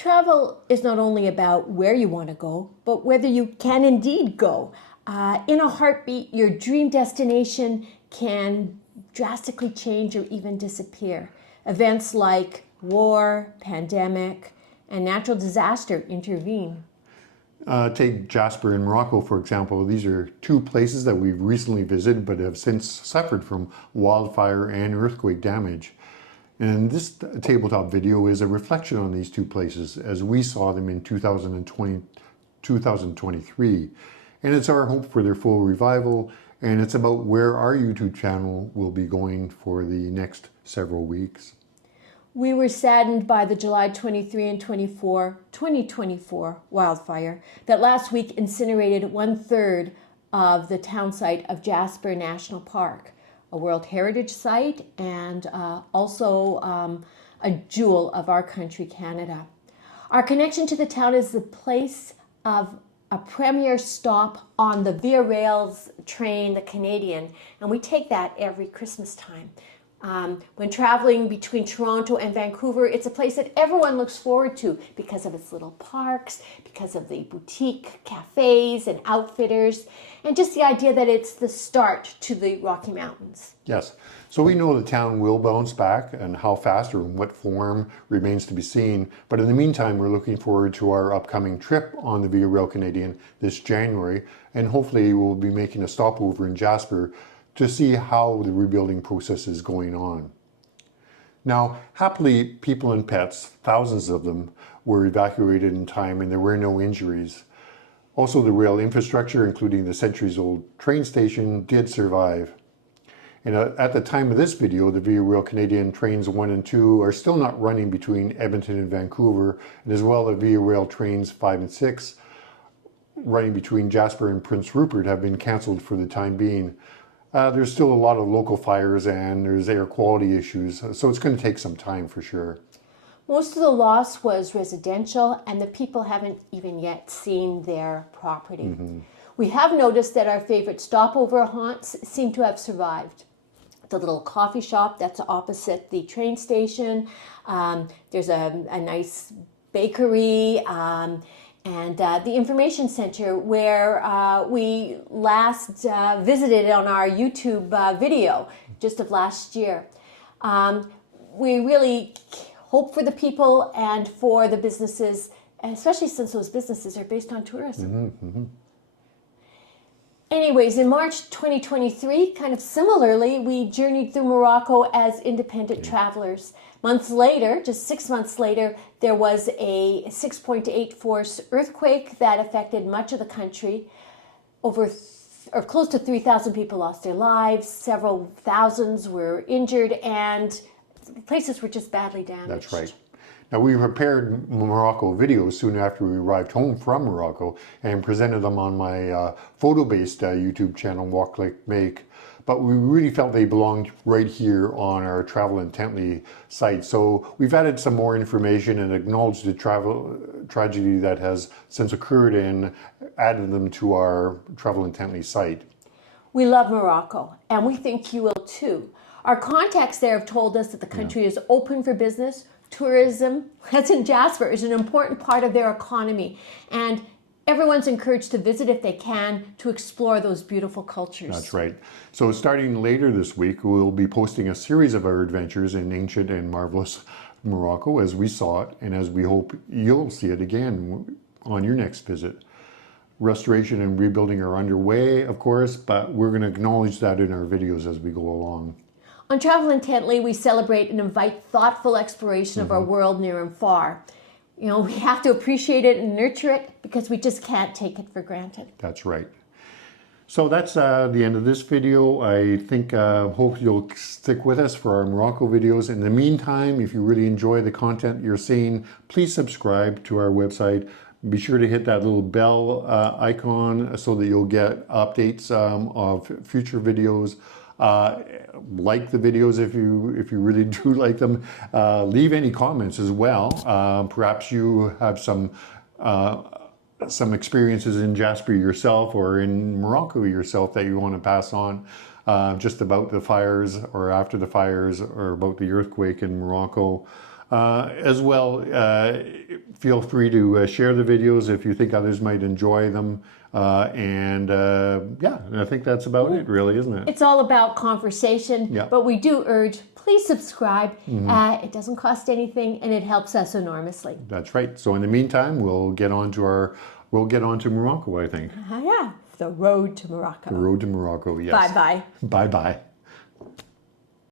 Travel is not only about where you want to go, but whether you can indeed go. In a heartbeat, your dream destination can drastically change or even disappear. Events like war, pandemic, and natural disaster intervene. Take Jasper and Morocco, for example. These are two places that we've recently visited but have since suffered from wildfire and earthquake damage. And this tabletop video is a reflection on these two places as we saw them in 2023. And it's our hope for their full revival, and it's about where our YouTube channel will be going for the next several weeks. We were saddened by the July 23 and 2024 wildfire that last week incinerated 1/3 of the townsite of Jasper National Park, a World Heritage Site and also a jewel of our country, Canada. Our connection to the town is the place of a premier stop on the Via Rail's train, the Canadian, and we take that every Christmas time. When traveling between Toronto and Vancouver, it's a place that everyone looks forward to because of its little parks, because of the boutique cafes and outfitters, and just the idea that it's the start to the Rocky Mountains. Yes, so we know the town will bounce back, and how fast or in what form remains to be seen. But in the meantime, we're looking forward to our upcoming trip on the Via Rail Canadian this January, and hopefully we'll be making a stopover in Jasper to see how the rebuilding process is going on. Now, happily, people and pets, thousands of them, were evacuated in time and there were no injuries. Also, the rail infrastructure, including the centuries-old train station, did survive. And at the time of this video, the Via Rail Canadian trains 1 and 2 are still not running between Edmonton and Vancouver, and as well the Via Rail trains 5 and 6 running between Jasper and Prince Rupert have been cancelled for the time being. There's still a lot of local fires and there's air quality issues, so it's going to take some time for sure. Most of the loss was residential, and the people haven't even yet seen their property. We have noticed that our favorite stopover haunts seem to have survived. The little coffee shop that's opposite the train station. There's a nice bakery. And the information center where we last visited on our YouTube video just of last year. We really hope for the people and for the businesses, especially since those businesses are based on tourism. Anyways, in March 2023, kind of similarly, we journeyed through Morocco as independent travelers. Months later, just 6 months later, there was a 6.8 force earthquake that affected much of the country. Close to 3,000 people lost their lives, several thousands were injured, and places were just badly damaged. That's right. Now, we prepared Morocco videos soon after we arrived home from Morocco and presented them on my photo-based YouTube channel, Walk, Click, Make. But we really felt they belonged right here on our Travel Intently site. So we've added some more information and acknowledged the tragedy that has since occurred and added them to our Travel Intently site. We love Morocco, and we think you will too. Our contacts there have told us that the country is open for business. Tourism, as in Jasper, is an important part of their economy, and everyone's encouraged to visit if they can to explore those beautiful cultures. That's right. So starting later this week, we'll be posting a series of our adventures in ancient and marvelous Morocco as we saw it, and as we hope you'll see it again on your next visit. Restoration and rebuilding are underway, of course, but we're going to acknowledge that in our videos as we go along. On Travel Intently, we celebrate and invite thoughtful exploration of our world near and far. You know, we have to appreciate it and nurture it because we just can't take it for granted. That's right. So that's the end of this video. I think, hope you'll stick with us for our Morocco videos. In the meantime, if you really enjoy the content you're seeing, please subscribe to our website. Be sure to hit that little bell icon so that you'll get updates of future videos. Like the videos if you really do like them. Leave any comments as well. Perhaps you have some experiences in Jasper yourself or in Morocco yourself that you want to pass on, just about the fires or after the fires or about the earthquake in Morocco. As well, feel free to share the videos if you think others might enjoy them. Yeah, I think that's about it, really, isn't it? It's all about conversation, Yeah. but we do urge, please subscribe. It doesn't cost anything, and it helps us enormously. That's right. So in the meantime, we'll get on to Morocco, I think. Yeah, the road to Morocco. The road to Morocco, yes. Bye-bye. Bye-bye.